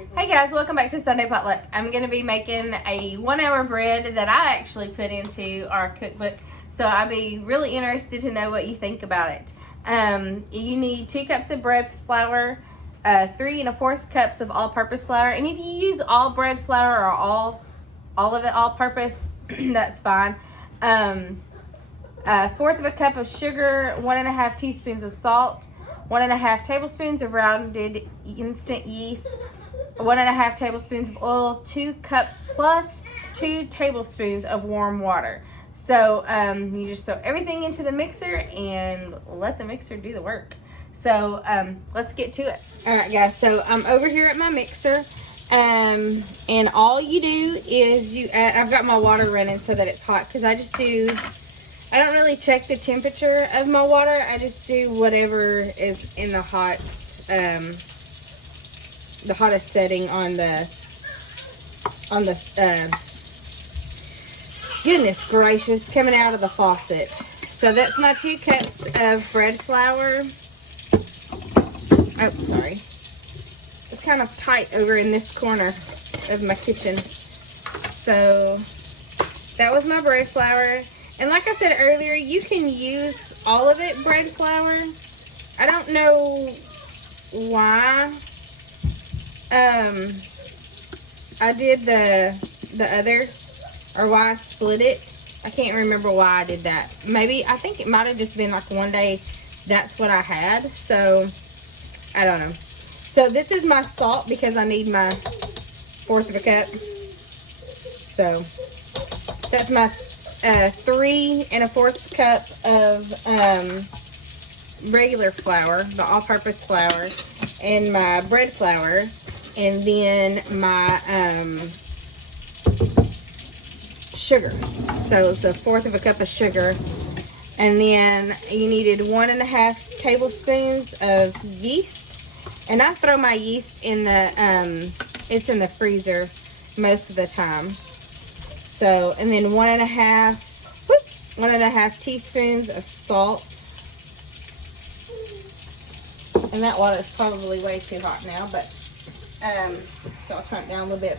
Hey guys, welcome back to Sunday Potluck. I'm going to be making a 1 hour bread that I actually put into our cookbook. So I'll be really interested to know what you think about it. You need 2 cups of bread flour, 3 1/4 cups of all-purpose flour. And if you use all bread flour or all of it all-purpose, that's fine. 1/4 cup of sugar, 1 1/2 teaspoons of salt, 1 1/2 tablespoons of rounded instant yeast, 1 1/2 tablespoons of oil, 2 cups plus 2 tablespoons of warm water. So you just throw everything into the mixer and let the mixer do the work. So let's get to it. All right, guys. So I'm over here at my mixer, and all you do is you add. I've got my water running so that it's hot because I don't really check the temperature of my water. I just do whatever is in the hottest setting on the goodness gracious, coming out of the faucet. So that's my 2 cups of bread flour. Oh, sorry. It's kind of tight over in this corner of my kitchen. So that was my bread flour. And like I said earlier, you can use all of it bread flour. I don't know why I did the other, or why I split it. I can't remember why I did that. Maybe, I think it might have just been like one day that's what I had. So, I don't know. So this is my salt because I need my 1/4 cup. So, that's my 3 1/4 cup of regular flour, the all-purpose flour, and my bread flour, and then my sugar. So it's 1/4 cup of sugar, and then you needed 1 1/2 tablespoons of yeast. And I throw my yeast in the it's in the freezer most of the time. So, and then 1 1/2 teaspoons of salt. And that water is probably way too hot now, but so I'll turn it down a little bit.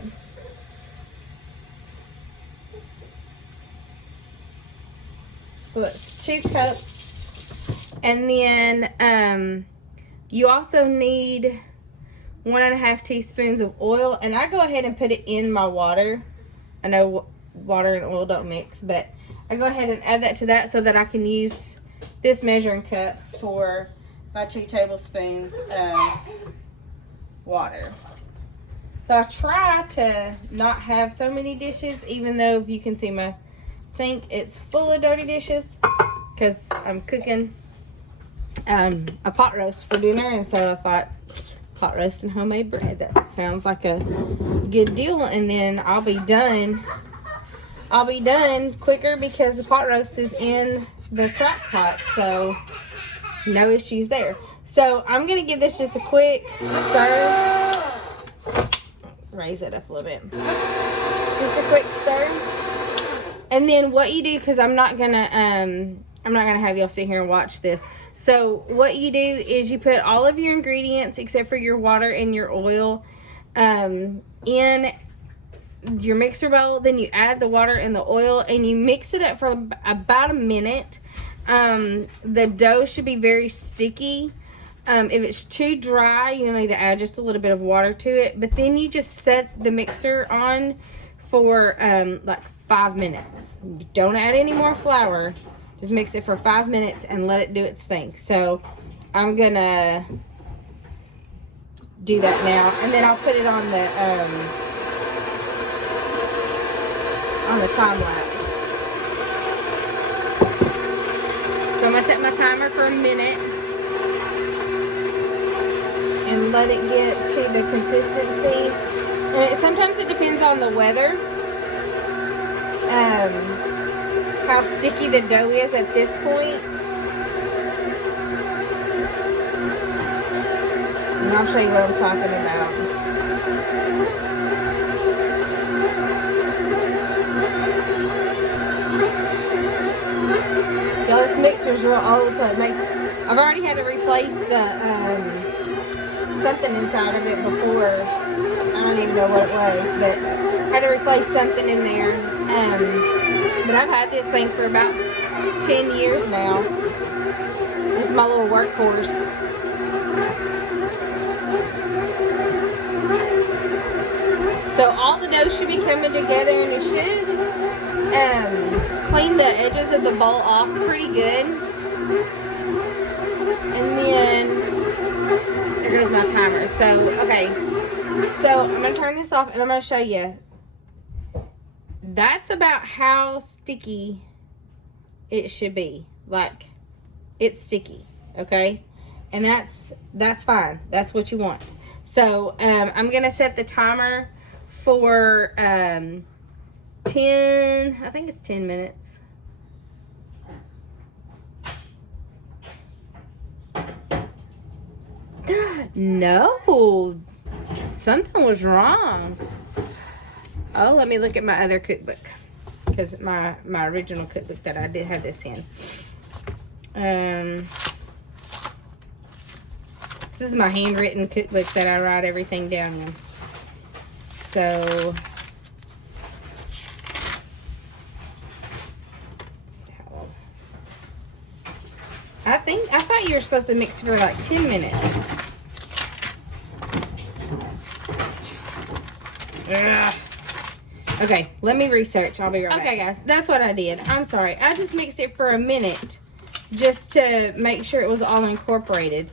So that's 2 cups. And then you also need 1 1/2 teaspoons of oil, and I go ahead and put it in my water. I know water and oil don't mix, but I go ahead and add that to that so that I can use this measuring cup for my 2 tablespoons of water. So I try to not have so many dishes, even though if you can see my sink, it's full of dirty dishes because I'm cooking a pot roast for dinner, and so I thought pot roast and homemade bread, that sounds like a good deal. And then I'll be done quicker because the pot roast is in the crock pot, so no issues there. So I'm gonna give this just a quick stir. Raise it up a little bit. Just a quick stir. And then what you do, because I'm not gonna have y'all sit here and watch this. So what you do is you put all of your ingredients except for your water and your oil in your mixer bowl. Then you add the water and the oil and you mix it up for about a minute. The dough should be very sticky. If it's too dry, you need to add just a little bit of water to it. But then you just set the mixer on for like 5 minutes. You don't add any more flour. Just mix it for 5 minutes and let it do its thing. So I'm gonna do that now, and then I'll put it on the time lapse. So I'm gonna set my timer for a minute and let it get to the consistency. And sometimes it depends on the weather. How sticky the dough is at this point. And I'll show you what I'm talking about. Y'all, this mixer's real old, so it makes, I've already had to replace the something inside of it before I don't even know what it was, but I had to replace something in there. But I've had this thing for about 10 years now. This is my little workhorse. So all the dough should be coming together, and it should clean the edges of the bowl off pretty good. And then there goes my timer. So, okay. So I'm going to turn this off, and I'm going to show you. That's about how sticky it should be. Like, it's sticky, okay? And that's fine. That's what you want. So I'm going to set the timer for 10, I think it's 10 minutes. No, something was wrong. Oh, let me look at my other cookbook, because my original cookbook that I did have this in. This is my handwritten cookbook that I write everything down in. So I thought you were supposed to mix for like 10 minutes. Ugh. Okay, let me research. I'll be right back. Okay, guys, that's what I did. I'm sorry. I just mixed it for a minute just to make sure it was all incorporated.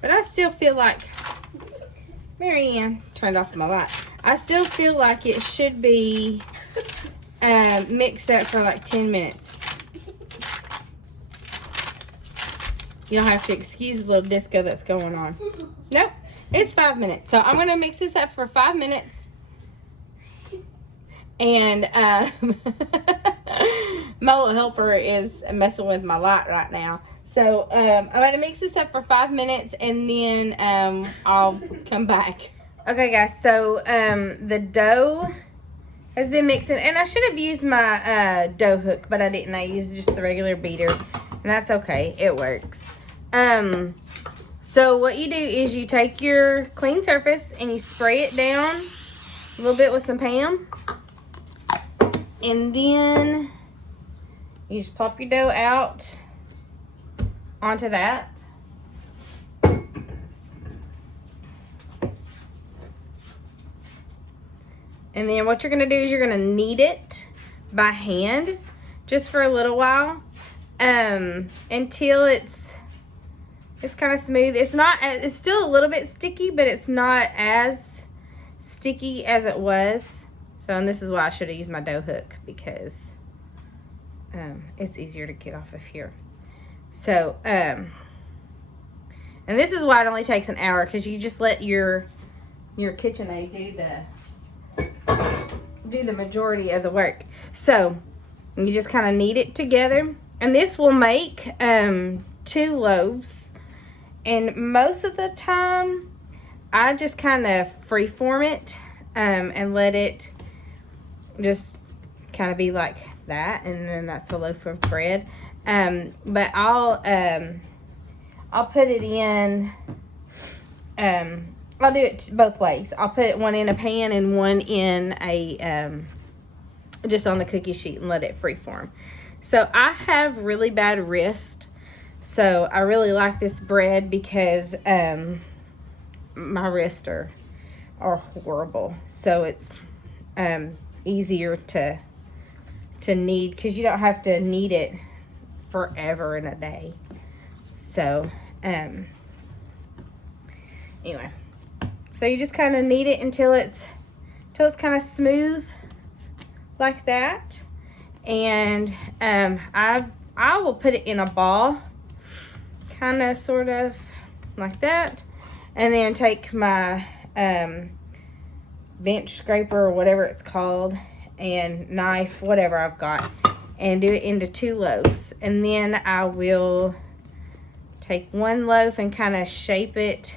But I still feel like, Marianne turned off my light. I still feel like it should be mixed up for like 10 minutes. You'll have to excuse the little disco that's going on. Nope, it's 5 minutes. So I'm going to mix this up for 5 minutes. And my little helper is messing with my light right now. So I'm going to mix this up for 5 minutes, and then I'll come back. Okay, guys, so the dough has been mixing. And I should have used my dough hook, but I didn't. I used just the regular beater. And that's okay. It works. So what you do is you take your clean surface and you spray it down a little bit with some Pam. And then you just pop your dough out onto that. And then what you're going to do is you're going to knead it by hand just for a little while until it's kind of smooth. It's still a little bit sticky, but it's not as sticky as it was. So, and this is why I should have used my dough hook, because it's easier to get off of here. So, and this is why it only takes an hour, because you just let your KitchenAid do the majority of the work. So, you just kind of knead it together, and this will make 2 loaves. And most of the time, I just kind of freeform it and let it just kind of be like that, and then that's a loaf of bread. But I'll put it in. I'll do it both ways. I'll put one in a pan and one in a just on the cookie sheet and let it freeform. So I have really bad wrist, so I really like this bread because my wrists are horrible. So it's easier to knead, because you don't have to knead it forever in a day. So anyway, so you just kind of knead it until it's kind of smooth like that. And I will put it in a ball, kind of sort of like that, and then take my bench scraper or whatever it's called, and knife, whatever I've got, and do it into 2 loaves. And then I will take 1 loaf and kind of shape it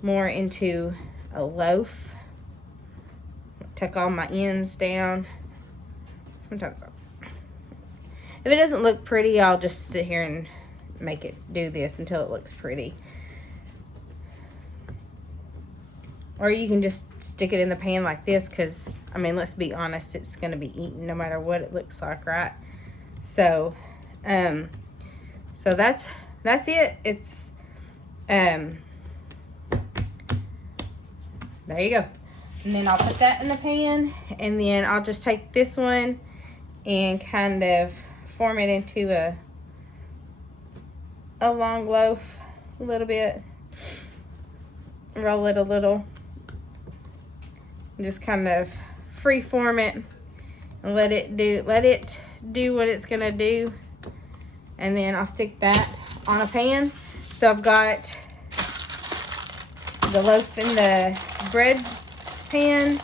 more into a loaf. Tuck all my ends down. Sometimes if it doesn't look pretty, I'll just sit here and make it do this until it looks pretty. Or you can just stick it in the pan like this because, I mean, let's be honest, it's going to be eaten no matter what it looks like, right? So, so that's it. It's, there you go. And then I'll put that in the pan, and then I'll just take this one and kind of form it into a long loaf a little bit. Roll it a little. And just kind of free form it and let it do what it's gonna do. And then I'll stick that on a pan. So I've got the loaf in the bread pan,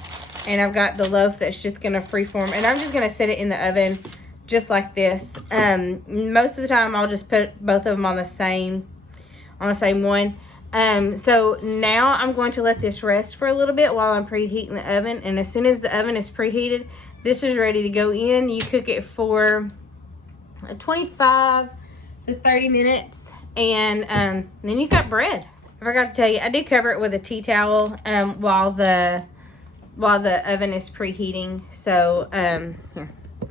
and I've got the loaf that's just gonna freeform, and I'm just gonna set it in the oven just like this. Most of the time I'll just put both of them on the same one. So now I'm going to let this rest for a little bit while I'm preheating the oven, and as soon as the oven is preheated, this is ready to go in. You cook it for 25 to 30 minutes, and then you got bread. I forgot to tell you, I do cover it with a tea towel while the oven is preheating. So here,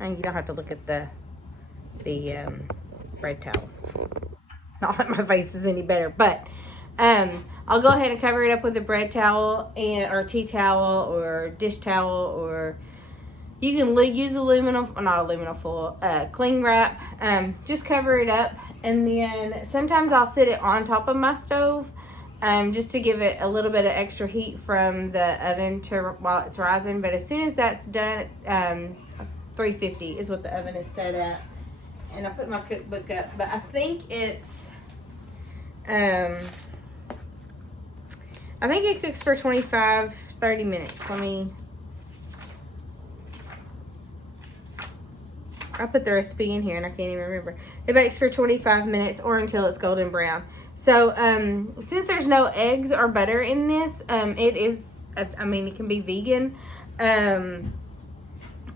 you don't have to look at the bread towel. Not that my face is any better, but I'll go ahead and cover it up with a bread towel or tea towel or dish towel, or you can use not aluminum foil, cling wrap. Just cover it up, and then sometimes I'll sit it on top of my stove. Just to give it a little bit of extra heat from the oven while it's rising. But as soon as that's done, 350 is what the oven is set at. And I put my cookbook up, but I think it's, I think it cooks for 25, 30 minutes. I put the recipe in here and I can't even remember. It bakes for 25 minutes or until it's golden brown. So, since there's no eggs or butter in this, it can be vegan.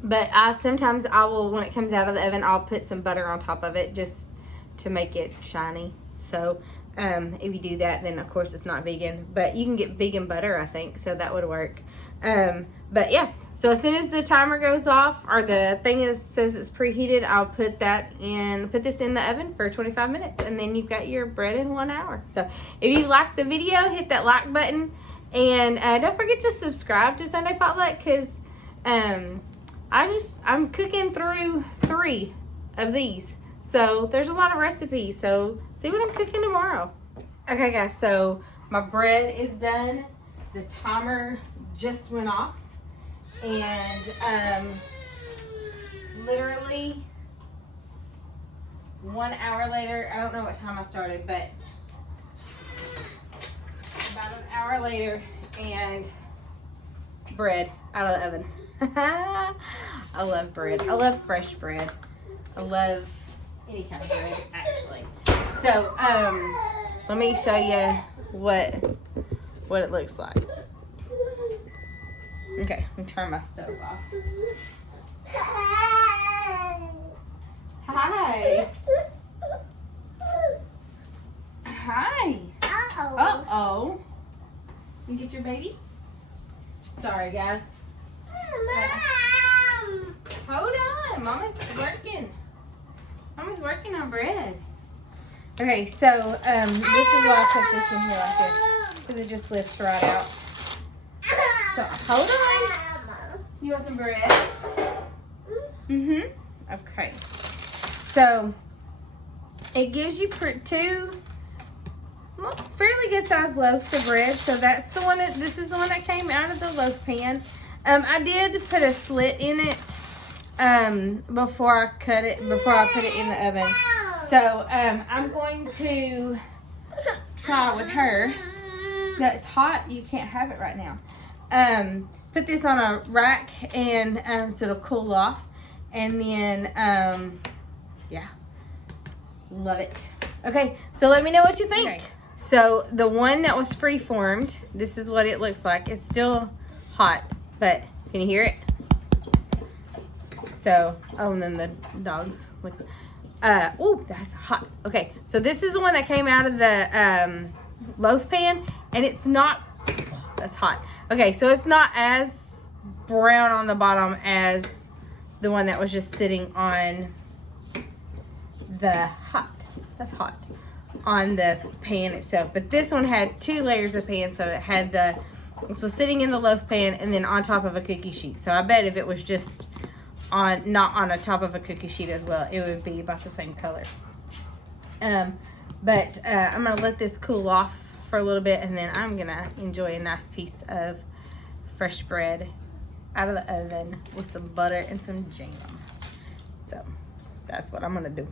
But sometimes I will, when it comes out of the oven, I'll put some butter on top of it just to make it shiny. So, if you do that, then of course it's not vegan. But you can get vegan butter, I think, so that would work. But yeah, so as soon as the timer goes off, or the thing says it's preheated, I'll put this in the oven for 25 minutes, and then you've got your bread in 1 hour. So if you liked the video, hit that like button, and don't forget to subscribe to Sunday Potluck, because I'm cooking through 3 of these, so there's a lot of recipes. So see what I'm cooking tomorrow. Okay guys, so my bread is done. The timer just went off, and literally 1 hour later, I don't know what time I started, but about an hour later, and bread out of the oven. I love bread. I love fresh bread. I love any kind of bread, actually. So let me show you what it looks like. Okay, let me turn my stove off. Hi. Hi. Uh-oh. You get your baby? Sorry, guys. Hold on. Mama's working. Mama's working on bread. Okay, so this is why I put this in here like this, because it just lifts right out. So hold on. You want some bread? Okay. So it gives you 2 fairly good sized loaves of bread. So that's the one this is the one that came out of the loaf pan. I did put a slit in it before I put it in the oven. So I'm going to try it with her. That's hot. You can't have it right now. Put this on a rack, and so it'll cool off, and then yeah, love it. Okay, so let me know what you think. Okay. So the one that was free-formed, this is what it looks like. It's still hot, but can you hear it? So, oh, and then the dogs. Oh, that's hot. Okay, so this is the one that came out of the loaf pan, and it's not That's hot. Okay, so it's not as brown on the bottom as the one that was just sitting on the on the pan itself. But this one had 2 layers of pan, so it had this was sitting in the loaf pan and then on top of a cookie sheet. So I bet if it was just not on the top of a cookie sheet as well, it would be about the same color. But I'm gonna let this cool off for a little bit, and then I'm gonna enjoy a nice piece of fresh bread out of the oven with some butter and some jam. So that's what I'm gonna do.